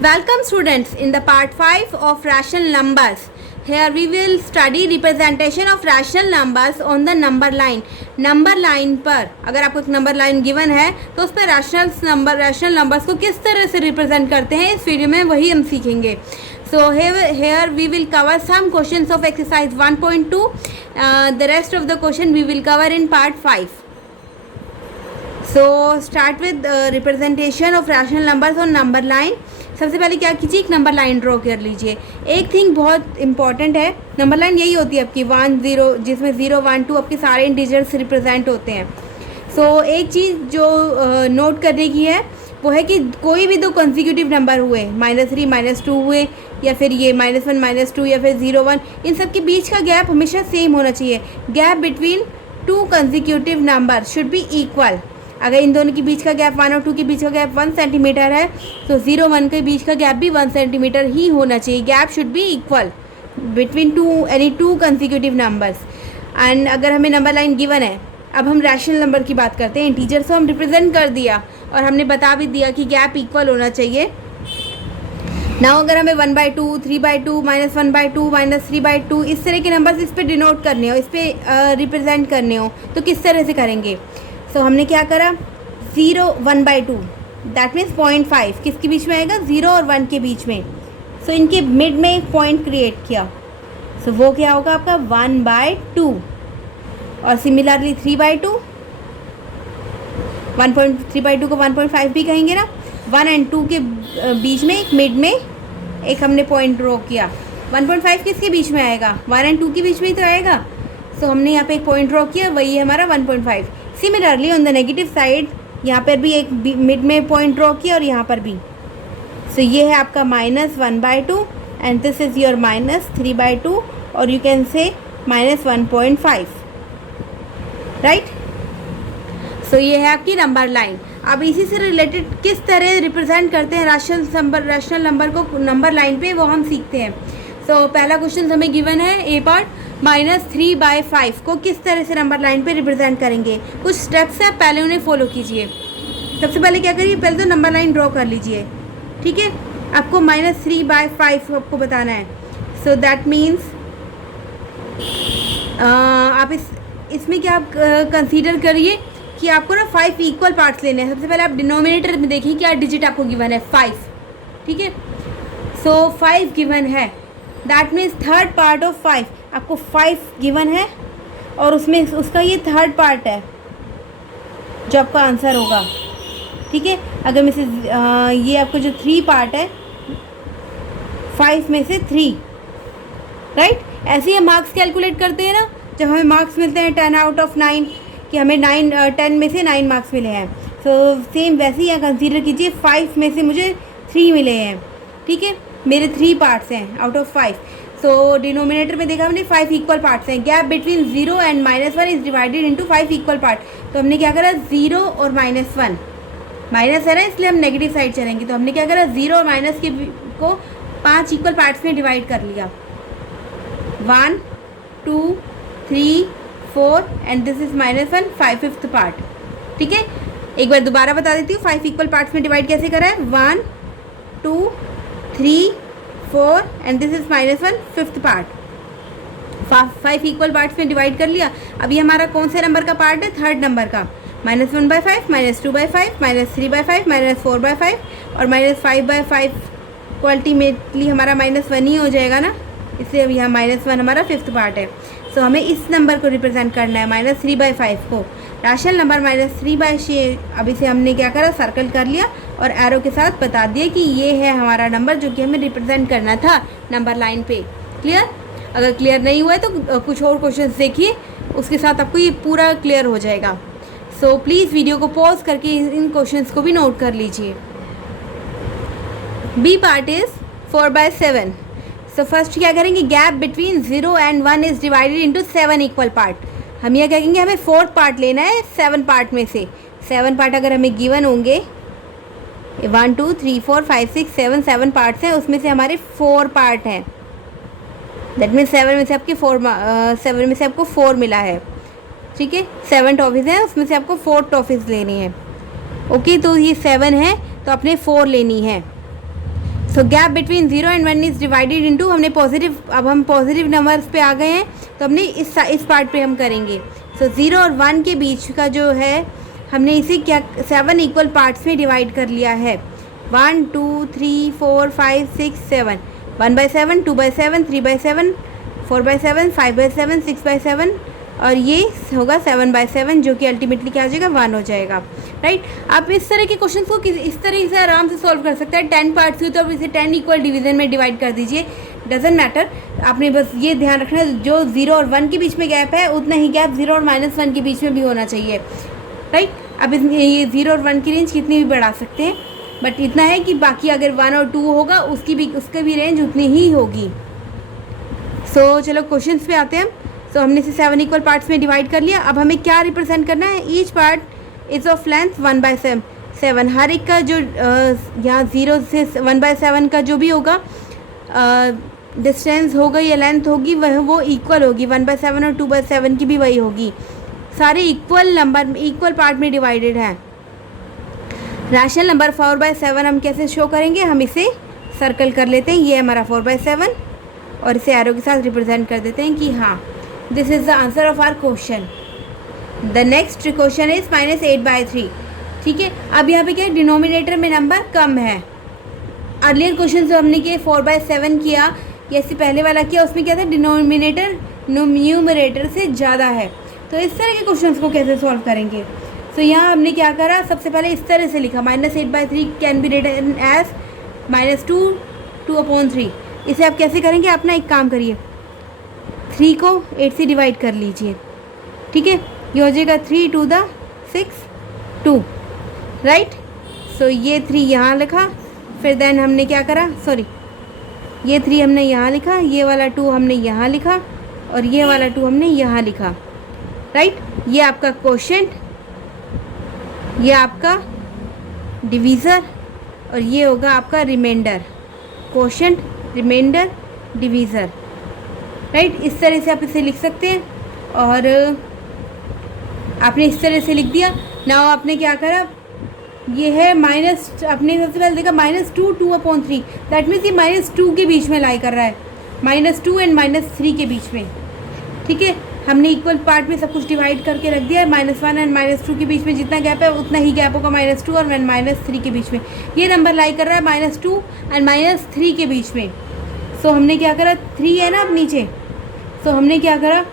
Welcome students in the part 5 of rational numbers. Here we will study representation of rational numbers on the number line. Number line पर अगर आपको एक number line given है तो उस पर rational numbers को किस तरह से रिप्रेजेंट करते हैं इस वीडियो में वही हम सीखेंगे. So here we will cover some questions of exercise 1.2. The rest of the question we will cover in part 5. So start with representation of rational numbers on number line. सबसे पहले क्या कीजिए, एक नंबर लाइन ड्रॉ कर लीजिए. एक thing बहुत important है, नंबर लाइन यही होती है आपकी 1 0, जिसमें 0 1 2 आपके सारे इंटीजर्स रिप्रेजेंट होते हैं. सो एक चीज़ जो नोट करने की है वो है कि कोई भी दो कंसेक्यूटिव नंबर हुए, -3 -2 हुए, या फिर ये -1 -2 या फिर 0 1, इन सब के बीच का गैप हमेशा सेम होना चाहिए. Gap between two consecutive number should be equal. अगर इन दोनों के बीच का गैप 1 और 2 के बीच का गैप 1 सेंटीमीटर है तो 0 1 के बीच का गैप भी 1 सेंटीमीटर ही होना चाहिए. Gap should be equal between two consecutive numbers. And अगर हमें नंबर लाइन गिवन है, अब हम रैशनल नंबर की बात करते हैं. इंटीजर्स को हम रिप्रेजेंट कर दिया और हमने बता भी दिया कि गैप इक्वल होना चाहिए. नाउ अगर हमें 1/2, 3/2, -1/2, -3/2 इस तरह के नंबर्स इस पर डिनोट करने हो, इस पर रिप्रेजेंट करने हो तो किस तरह से करेंगे. सो हमने क्या करा, 0 1/2 दैट मीन्स 0.5 किसके बीच में आएगा, 0 और 1 के बीच में. सो इनके मिड में एक पॉइंट क्रिएट किया. सो वो क्या होगा आपका 1/2. और सिमिलरली 3/2, 3/2 को 1.5 भी कहेंगे ना. 1 और 2 के बीच में एक मिड में एक हमने पॉइंट ड्रॉ किया. 1.5 किसके बीच में आएगा, 1 और 2 के बीच में ही तो आएगा. सो हमने यहाँ पे एक पॉइंट ड्रॉ किया, वही है हमारा 1.5. Similarly on the negative side यहाँ पर भी एक मिड में पॉइंट ड्रॉ किया और यहाँ पर भी. सो ये है आपका -1/2 एंड दिस इज़ योर -3/2 और यू कैन से -1.5, राइट. सो ये है आपकी नंबर लाइन. अब इसी से रिलेटेड किस तरह रिप्रेजेंट करते हैं रैशनल नंबर को नंबर लाइन पे, वो हम सीखते हैं. सो पहला क्वेश्चन हमें गिवन है ए पार्ट, -3/5 को किस तरह से नंबर लाइन पे रिप्रेजेंट करेंगे. कुछ स्टेप्स हैं, पहले उन्हें फॉलो कीजिए. सबसे पहले क्या करिए, पहले तो नंबर लाइन ड्रॉ कर लीजिए. ठीक है, आपको -3/5 आपको बताना है. सो दैट मीन्स आप इसमें क्या आप कंसीडर करिए कि आपको ना 5 इक्वल पार्ट्स लेने हैं. सबसे पहले आप डिनोमिनेटर में देखिए क्या डिजिट आपको गिवन है, 5. ठीक है, सो 5 गिवन है, that means third part of 5. आपको 5 गिवन है और उसमें उसका ये थर्ड पार्ट है जो आपका आंसर होगा. ठीक है, अगर में से ये आपका जो 3 पार्ट है, 5 में से 3, राइट. ऐसे ही हम मार्क्स कैलकुलेट करते हैं ना, जब हमें मार्क्स मिलते हैं 10 आउट ऑफ 9 कि हमें 10 में से 9 मार्क्स मिले हैं. सो सेम वैसे ही यहाँ कंसीडर कीजिए, 5 में से मुझे 3 मिले हैं. ठीक है, मेरे 3 पार्ट्स हैं आउट ऑफ 5. सो डिनोमिनेटर में देखा हमने 5 इक्वल पार्ट्स हैं. Gap between 0 and -1 is divided into 5 equal part. तो हमने क्या करा, 0 और -1, माइनस है ना इसलिए हम नेगेटिव साइड चलेंगे. तो हमने क्या करा, 0 और माइनस को 5 इक्वल पार्ट्स में डिवाइड कर लिया. 1 2 3 4 and this is -1, 5th part. ठीक है, एक बार दोबारा बता देती हूँ 5 इक्वल पार्ट्स में डिवाइड कैसे करा है. 1 2 3 4 and this is -1, 5th part. 5 equal parts में डिवाइड कर लिया. अभी हमारा कौन से नंबर का पार्ट है, थर्ड नंबर का. -1/5, -2/5, -3/5, -4/5 और -5/5 को अल्टीमेटली हमारा -1 ही हो जाएगा ना, इसलिए अब यहाँ -1 हमारा 5th पार्ट है. सो हमें इस नंबर को रिप्रेजेंट करना है, -3/5 को. Rational number -3/6. अब इसे हमने क्या करा, सर्कल कर लिया और एरो के साथ बता दिया कि ये है हमारा नंबर जो कि हमें रिप्रेजेंट करना था नंबर लाइन पे. क्लियर. अगर क्लियर नहीं हुआ है तो कुछ और क्वेश्चंस देखिए, उसके साथ आपको ये पूरा क्लियर हो जाएगा. सो प्लीज़ वीडियो को पॉज करके इन क्वेश्चंस को भी नोट कर लीजिए. B part is 4/7. So first क्या करेंगे, gap between 0 and 1 is divided into 7 equal part. हम यह कहेंगे हमें 4th पार्ट लेना है 7 पार्ट में से. 7 पार्ट अगर हमें गिवन होंगे, 1 2 3 4 5 6 7 पार्ट्स हैं, उसमें से हमारे 4 पार्ट हैं. दैट मीन्स 7 में से आपको 4 मिला है. ठीक है, 7 टॉफीज़ हैं, उसमें से आपको 4 टॉफीज़ लेनी है. ओके, तो ये 7 है तो आपने 4 लेनी है. So gap between 0 and 1 is divided into, हमने पॉजिटिव, अब हम पॉजिटिव नंबर्स पे आ गए हैं तो हमने इस पार्ट पे हम करेंगे। सो 0 और 1 के बीच का जो है हमने इसे क्या 7 इक्वल पार्ट्स में डिवाइड कर लिया है। 1 2 3 4 5 6 7, 1/7, 2/7, 3/7, 4/7, 5/7, 6/7 और ये होगा 7/7, जो कि अल्टीमेटली क्या हो जाएगा 1 हो जाएगा। राइट, आप इस तरह के क्वेश्चन को इस तरह से आराम से सॉल्व कर सकते हैं। 10 पार्ट्स हुए तो आप इसे 10 इक्वल डिवीजन में डिवाइड कर दीजिए, डजेंट मैटर। आपने बस ये ध्यान रखना है जो 0 और 1 के बीच में गैप है उतना ही गैप 0 और -1 के बीच में भी होना चाहिए। राइट, अब ये 0 और 1 की रेंज कितनी भी बढ़ा सकते हैं, बट इतना है कि बाकी अगर 1 और 2 होगा उसकी भी रेंज उतनी ही होगी। सो चलो क्वेश्चंस पे आते हैं। सो हमने इसे 7 इक्वल पार्ट्स में डिवाइड कर लिया। अब हमें क्या रिप्रेजेंट करना है, each part is of length 1/7। हर एक का जो यहाँ 0 से 1/7 का जो भी होगा डिस्टेंस होगा या लेंथ होगी वो इक्वल होगी। 1/7 और 2/7 की भी वही होगी। सारे इक्वल नंबर इक्वल पार्ट में डिवाइडेड हैं। रैशनल नंबर 4/7 हम कैसे शो करेंगे, हम इसे सर्कल कर लेते हैं, ये हमारा 4/7 और इसे एरो के साथ रिप्रेजेंट कर देते हैं कि हाँ this is the answer of our question. The next question is -8/3। ठीक है, अब यहाँ पे क्या है, डिनोमिनेटर में नंबर कम है। अर्लियर क्वेश्चन जो हमने किए 4/7 किया या इससे पहले वाला किया, उसमें क्या था, डिनोमिनेटर न्यूमरेटर से ज़्यादा है। तो इस तरह के क्वेश्चंस को कैसे सॉल्व करेंगे। तो यहाँ हमने क्या करा, सबसे पहले इस तरह से लिखा, -8/3 कैन बी रिटन एज -2/3। इसे आप कैसे करेंगे, आप ना एक काम करिए, 3 को 8 से डिवाइड कर लीजिए। ठीक है, ये हो जाएगा 3 2 6 2। राइट, सो ये 3 यहाँ लिखा, फिर देन हमने क्या करा, सॉरी ये 3 हमने यहाँ लिखा, ये वाला 2 हमने यहाँ लिखा और ये वाला 2 हमने यहाँ लिखा। राइट, ये आपका क्वोशिएंट, ये आपका डिवीज़र और ये होगा आपका reminder. Quotient, reminder, divisor. Right, इस तरह से आप इसे लिख सकते हैं और आपने इस तरह से लिख दिया। नाउ आपने क्या करा, ये है माइनस, आपने सबसे पहले देखा -2 2/3, दैट मीन्स ये -2 के बीच में लाई कर रहा है, -2 एंड -3 के बीच में। ठीक है, हमने इक्वल पार्ट में सब कुछ डिवाइड करके रख दिया है। -1 एंड -2 के बीच में जितना गैप है उतना ही गैप होगा -2 और -3 के बीच में। ये नंबर लाई कर रहा है -2 एंड -3 के बीच में। सो हमने क्या करा, 3 है ना अब नीचे, सो हमने क्या करा,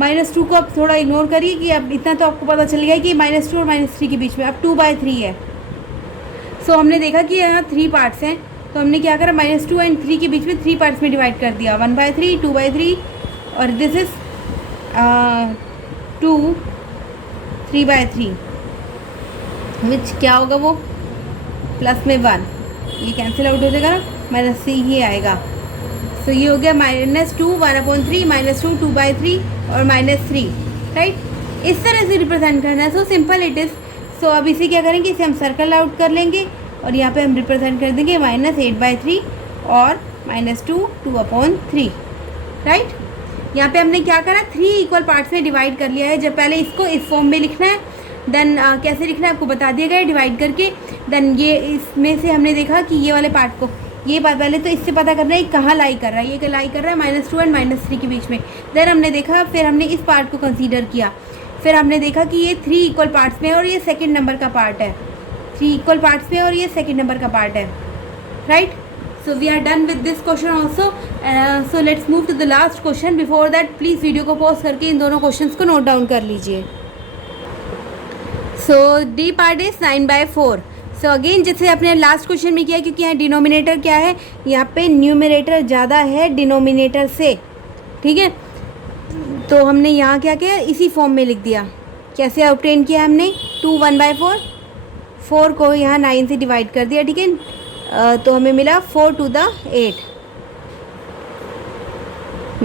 -2 को अब थोड़ा इग्नोर करिए कि अब इतना तो आपको पता चल गया कि -2 और -3 के बीच में अब 2/3 है। सो हमने देखा कि यहाँ 3 पार्ट्स हैं, तो हमने क्या करा, -2 एंड 3 के बीच में 3 पार्ट्स में डिवाइड कर दिया, 1/3, 2/3 और दिस इज़ 2 3/3, विच क्या होगा वो प्लस में 1, ये कैंसिल आउट हो जाएगा ना, -3 ही आएगा। सो ये हो गया -2 1/3, -2 2/3 और -3। राइट, इस तरह से रिप्रेजेंट करना है। So simple it is. So अब इसे क्या करेंगे, इसे हम सर्कल आउट कर लेंगे और यहाँ पे हम रिप्रेजेंट कर देंगे -8/3 और -2 2/3। राइट, यहाँ पे हमने क्या करा, 3 इक्वल पार्ट्स में डिवाइड कर लिया है। जब पहले इसको इस फॉर्म में लिखना है, देन कैसे लिखना है आपको बता दिया गया है डिवाइड करके। देन ये इसमें से हमने देखा कि ये वाले पार्ट को, ये पहले तो इससे पता करना है कहाँ लाई कर रहा है, ये लाई कर रहा है -2 एंड -3 के बीच में। देन हमने देखा, फिर हमने इस पार्ट को कंसीडर किया, फिर हमने देखा कि ये 3 इक्वल पार्ट्स में और ये सेकंड नंबर का पार्ट है, 3 इक्वल पार्ट्स में और ये सेकंड नंबर का पार्ट है। Right, so we are done with this question also. So let's move to the last question. Before that please video को पॉज करके इन दोनों क्वेश्चंस को नोट डाउन कर लीजिए। So D part is 9/4। So again जैसे अपने लास्ट क्वेश्चन में किया, क्योंकि यहाँ डिनोमिनेटर क्या है, यहाँ पे न्यूमरेटर ज़्यादा है डिनोमिनेटर से। ठीक है, तो हमने यहाँ क्या किया, इसी फॉर्म में लिख दिया। कैसे ऑब्टेन किया हमने, 2 1/4, 4 को यहाँ 9 से डिवाइड कर दिया। ठीक है, तो हमें मिला 4 2 8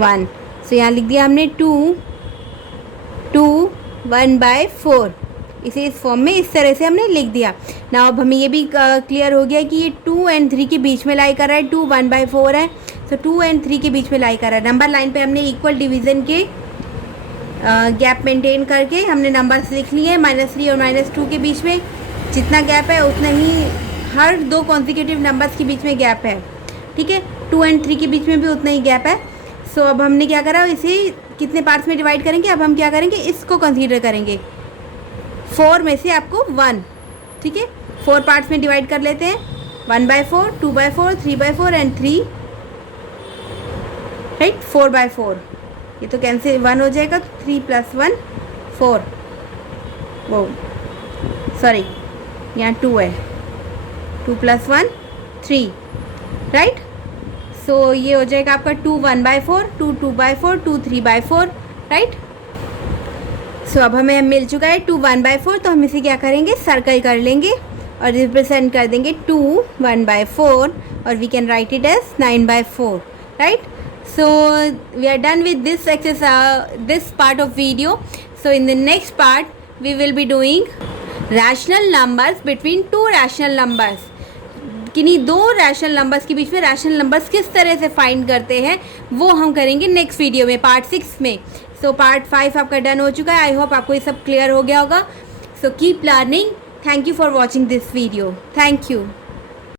1। सो यहाँ लिख दिया हमने 2 1/4, इसे इस फॉर्म में इस तरह से हमने लिख दिया ना। अब हमें ये भी क्लियर हो गया कि ये 2 एंड 3 के बीच में लाई कर रहा है, 2 1/4 है, तो 2 एंड 3 के बीच में लाई कर रहा है। नंबर लाइन पे हमने इक्वल डिवीज़न के गैप मेंटेन करके हमने नंबर्स लिख लिए हैं, -3 और -2 के बीच में जितना गैप है उतना ही हर दो कॉन्सिक्यूटिव नंबर्स के बीच में गैप है, ठीक है। 2 और 3 के बीच में भी उतना ही गैप है। सो अब हमने क्या करा, इसे कितने पार्ट्स में डिवाइड करेंगे, अब हम क्या करेंगे, इसको कंसीडर करेंगे। 4 में से आपको 1, ठीक है, 4 पार्ट्स में डिवाइड कर लेते हैं। 1/4, 2/4, 3/4 एंड 3, राइट, 4/4। ये तो कैंसिल 1 हो जाएगा, तो 3 + 1 4, वो सॉरी यहाँ 2 है, 2 + 1 3, राइट। सो ये हो जाएगा आपका 2 1/4, 2 2/4, 2 3/4, राइट। सो अब हमें मिल चुका है 2 1/4, तो हम इसे क्या करेंगे, सर्कल कर लेंगे और रिप्रेजेंट कर देंगे 2 1/4 और we can write it as 9/4, right. So we are done with this exercise, this part of video. So in the next part we will be doing rational numbers between two rational numbers. किन्हीं दो rational numbers के बीच में rational numbers किस तरह से find करते हैं वो हम करेंगे नेक्स्ट वीडियो में, पार्ट 6 में। सो पार्ट 5 आपका डन हो चुका है। आई होप आपको ये सब क्लियर हो गया होगा। So keep learning. Thank you for watching this video. Thank you.